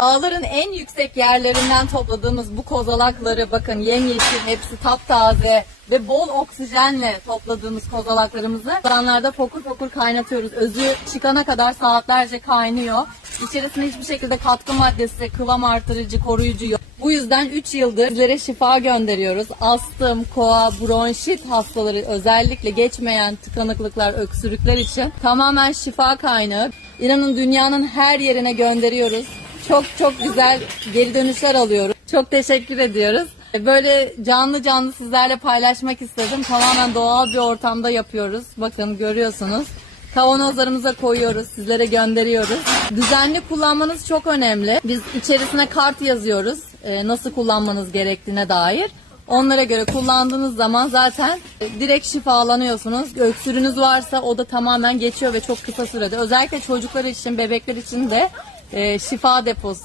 Dağların en yüksek yerlerinden topladığımız bu kozalakları bakın yemyeşil, hepsi taptaze ve bol oksijenle topladığımız kozalaklarımızı fırınlarda fokur fokur kaynatıyoruz. Özü çıkana kadar saatlerce kaynıyor. İçerisinde hiçbir şekilde katkı maddesi, kıvam artırıcı, koruyucu yok. Bu yüzden 3 yıldır sizlere şifa gönderiyoruz. Astım, koa, bronşit hastaları, özellikle geçmeyen tıkanıklıklar, öksürükler için tamamen şifa kaynağı. İnanın dünyanın her yerine gönderiyoruz. Çok güzel geri dönüşler alıyoruz. Çok teşekkür ediyoruz. Böyle canlı canlı sizlerle paylaşmak istedim. Tamamen doğal bir ortamda yapıyoruz. Bakın görüyorsunuz. Kavanozlarımıza koyuyoruz, sizlere gönderiyoruz. Düzenli kullanmanız çok önemli. Biz içerisine kart yazıyoruz. Nasıl kullanmanız gerektiğine dair. Onlara göre kullandığınız zaman zaten direkt şifalanıyorsunuz. Öksürünüz varsa o da tamamen geçiyor ve çok kısa sürede. Özellikle çocuklar için, bebekler için de şifa deposu.